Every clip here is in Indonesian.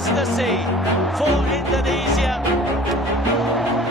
ecstasy for Indonesia.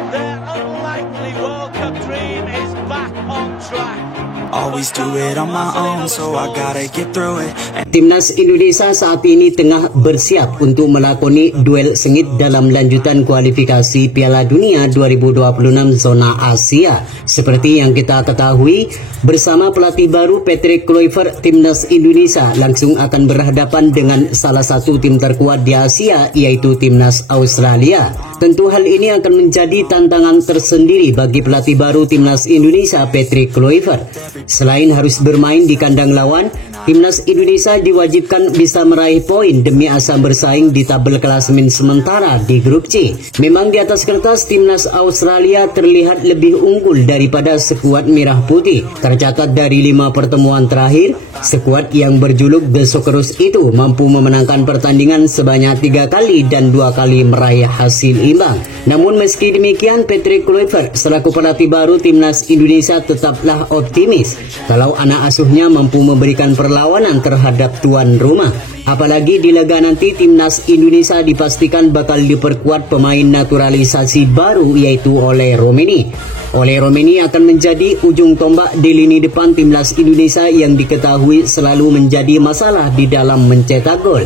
Their unlikely World Cup dream is back on track. Always do it on my own, so I gotta get through it. Timnas Indonesia saat ini tengah bersiap untuk melakoni duel sengit dalam lanjutan kualifikasi Piala Dunia 2026 zona Asia. Seperti yang kita ketahui, bersama pelatih baru Patrick Kluivert, Timnas Indonesia langsung akan berhadapan dengan salah satu tim terkuat di Asia, yaitu Timnas Australia. Tentu hal ini akan menjadi tantangan tersendiri bagi pelatih baru Timnas Indonesia, Patrick Kluivert. Selain harus bermain di kandang lawan, Timnas Indonesia diwajibkan bisa meraih poin demi asa bersaing di tabel klasemen sementara di grup C. Memang di atas kertas Timnas Australia terlihat lebih unggul daripada skuad merah putih. Tercatat dari 5 pertemuan terakhir, skuad yang berjuluk The Socceroos itu mampu memenangkan pertandingan sebanyak 3 kali dan 2 kali meraih hasil imbang. Namun meski demikian, Patrick Kluivert selaku pelatih baru Timnas Indonesia tetaplah optimis kalau anak asuhnya mampu memberikan perlawanan terhadap tuan rumah. Apalagi di laga nanti Timnas Indonesia dipastikan bakal diperkuat pemain naturalisasi baru, yaitu Oleh Romeni. Oleh Romeni akan menjadi ujung tombak di lini depan Timnas Indonesia yang diketahui selalu menjadi masalah di dalam mencetak gol.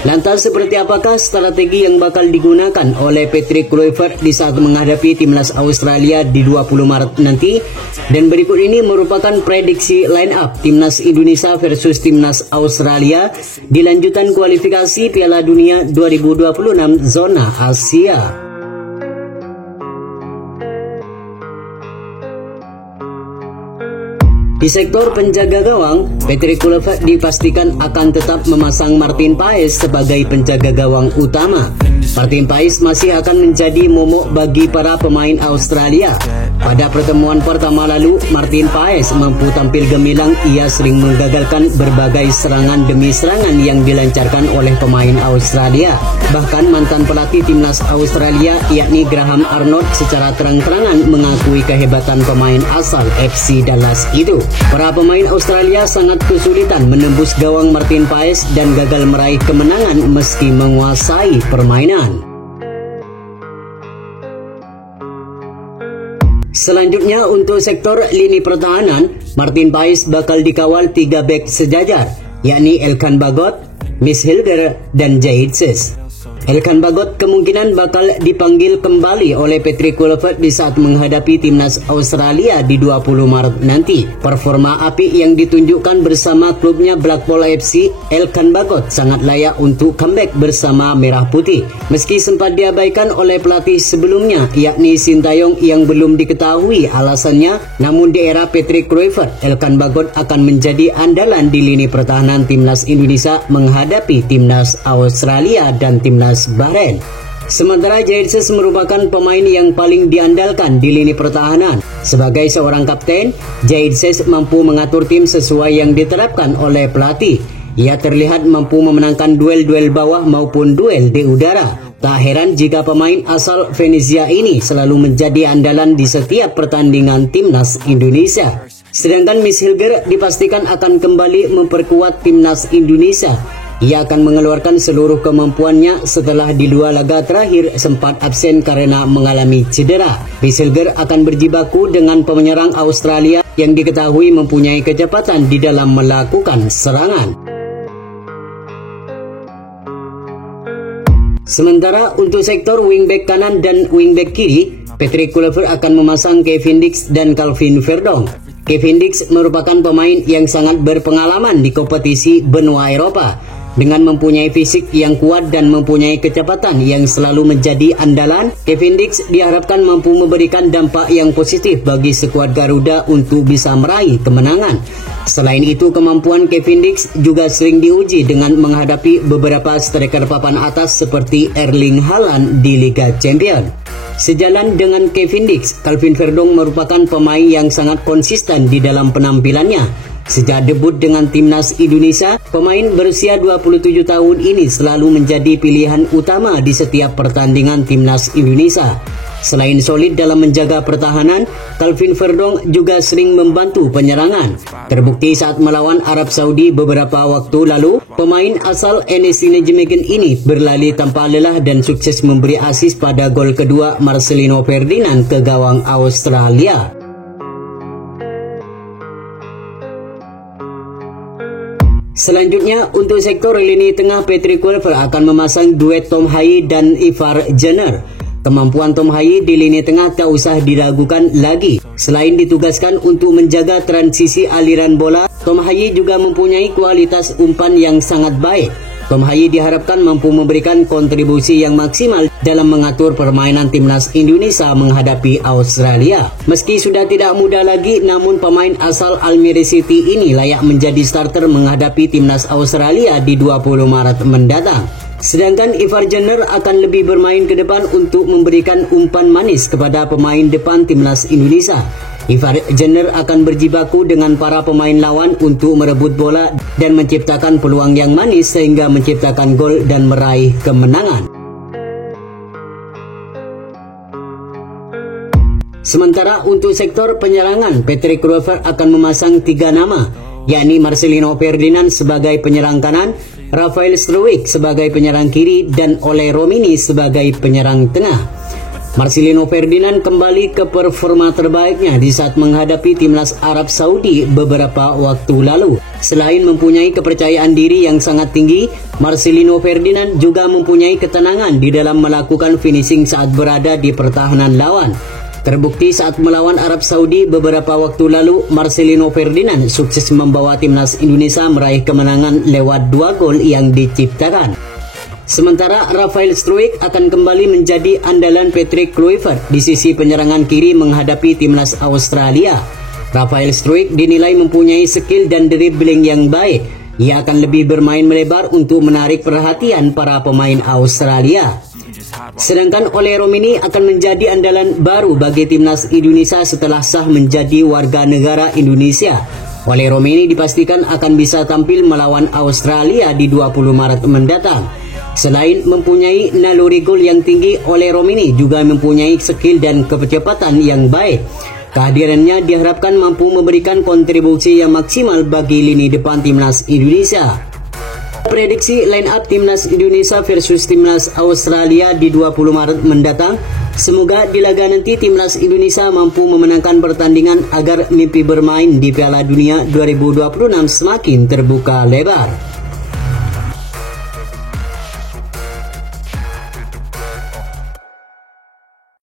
Lantas seperti apakah strategi yang bakal digunakan oleh Patrick Kluivert di saat menghadapi Timnas Australia di 20 Maret nanti? Dan berikut ini merupakan prediksi line up Timnas Indonesia versus Timnas Australia di lanjutan kualifikasi Piala Dunia 2026 zona Asia. Di sektor penjaga gawang, Patrick Kluivert dipastikan akan tetap memasang Martin Paes sebagai penjaga gawang utama. Martin Paes masih akan menjadi momok bagi para pemain Australia. Pada pertemuan pertama lalu, Martin Paes mampu tampil gemilang. Ia sering menggagalkan berbagai serangan demi serangan yang dilancarkan oleh pemain Australia. Bahkan mantan pelatih Timnas Australia yakni Graham Arnold secara terang-terangan mengakui kehebatan pemain asal FC Dallas itu. Para pemain Australia sangat kesulitan menembus gawang Martin Paes dan gagal meraih kemenangan meski menguasai permainan. Selanjutnya untuk sektor lini pertahanan, Martin Paes bakal dikawal 3 bek sejajar, yakni Elkan Bagot, Miss Hilger, dan Jahid Sis. Elkan Bagot kemungkinan bakal dipanggil kembali oleh Patrick Kluivert di saat menghadapi Timnas Australia di 20 Maret nanti. Performa api yang ditunjukkan bersama klubnya Blackpool FC, Elkan Bagot sangat layak untuk comeback bersama Merah Putih. Meski sempat diabaikan oleh pelatih sebelumnya, yakni Sintayong yang belum diketahui alasannya, namun di era Patrick Kluivert, Elkan Bagot akan menjadi andalan di lini pertahanan Timnas Indonesia menghadapi Timnas Australia dan Timnas Bahrain. Sementara Jahid Sis merupakan pemain yang paling diandalkan di lini pertahanan. Sebagai seorang kapten, Jahid Sis mampu mengatur tim sesuai yang diterapkan oleh pelatih. Ia terlihat mampu memenangkan duel-duel bawah maupun duel di udara. Tak heran jika pemain asal Venezia ini selalu menjadi andalan di setiap pertandingan Timnas Indonesia. Sedangkan Miss Hilger dipastikan akan kembali memperkuat Timnas Indonesia. Ia akan mengeluarkan seluruh kemampuannya setelah di 2 laga terakhir sempat absen karena mengalami cedera. Miss Hilger akan berjibaku dengan penyerang Australia yang diketahui mempunyai kecepatan di dalam melakukan serangan. Sementara untuk sektor wingback kanan dan wingback kiri, Patrick Kluivert akan memasang Kevin Dix dan Calvin Verdong. Kevin Dix merupakan pemain yang sangat berpengalaman di kompetisi benua Eropa. Dengan mempunyai fisik yang kuat dan mempunyai kecepatan yang selalu menjadi andalan, Kevin Dix diharapkan mampu memberikan dampak yang positif bagi skuad Garuda untuk bisa meraih kemenangan. Selain itu, kemampuan Kevin Dix juga sering diuji dengan menghadapi beberapa striker papan atas seperti Erling Haaland di Liga Champions. Sejalan dengan Kevin Dix, Calvin Verdong merupakan pemain yang sangat konsisten di dalam penampilannya. Sejak debut dengan Timnas Indonesia, pemain berusia 27 tahun ini selalu menjadi pilihan utama di setiap pertandingan Timnas Indonesia. Selain solid dalam menjaga pertahanan, Calvin Verdong juga sering membantu penyerangan. Terbukti saat melawan Arab Saudi beberapa waktu lalu, pemain asal NEC Nijmegen ini berlari tanpa lelah dan sukses memberi asis pada gol kedua Marcelino Ferdinand ke gawang Australia. Selanjutnya, untuk sektor lini tengah, Patrick Kluivert akan memasang duet Tom Haaye dan Ivar Jenner. Kemampuan Tom Haaye di lini tengah tak usah diragukan lagi. Selain ditugaskan untuk menjaga transisi aliran bola, Tom Haaye juga mempunyai kualitas umpan yang sangat baik. Tom Haaye diharapkan mampu memberikan kontribusi yang maksimal dalam mengatur permainan timnas Indonesia menghadapi Australia. Meski sudah tidak muda lagi, namun pemain asal Almere City ini layak menjadi starter menghadapi timnas Australia di 20 Maret mendatang. Sedangkan Ivar Jenner akan lebih bermain ke depan untuk memberikan umpan manis kepada pemain depan timnas Indonesia. Ivar Jenner akan berjibaku dengan para pemain lawan untuk merebut bola dan menciptakan peluang yang manis sehingga menciptakan gol dan meraih kemenangan. Sementara untuk sektor penyerangan, Patrick Kluivert akan memasang 3 nama, yakni Marcelino Ferdinand sebagai penyerang kanan, Rafael Struijk sebagai penyerang kiri, dan Ole Romini sebagai penyerang tengah. Marcelino Ferdinand kembali ke performa terbaiknya di saat menghadapi timnas Arab Saudi beberapa waktu lalu. Selain mempunyai kepercayaan diri yang sangat tinggi, Marcelino Ferdinand juga mempunyai ketenangan di dalam melakukan finishing saat berada di pertahanan lawan. Terbukti saat melawan Arab Saudi beberapa waktu lalu, Marcelino Ferdinand sukses membawa timnas Indonesia meraih kemenangan lewat 2 gol yang diciptakan. Sementara Rafael Struijk akan kembali menjadi andalan Patrick Kluivert di sisi penyerangan kiri menghadapi timnas Australia. Rafael Struijk dinilai mempunyai skill dan dribbling yang baik. Ia akan lebih bermain melebar untuk menarik perhatian para pemain Australia. Sedangkan Ole Romini akan menjadi andalan baru bagi timnas Indonesia setelah sah menjadi warga negara Indonesia. Ole Romini dipastikan akan bisa tampil melawan Australia di 20 Maret mendatang. Selain mempunyai naluri gol yang tinggi, Ole Romini juga mempunyai skill dan kecepatan yang baik. Kehadirannya diharapkan mampu memberikan kontribusi yang maksimal bagi lini depan timnas Indonesia. Prediksi line up timnas Indonesia versus timnas Australia di 20 Maret mendatang. Semoga di laga nanti timnas Indonesia mampu memenangkan pertandingan agar mimpi bermain di Piala Dunia 2026 semakin terbuka lebar.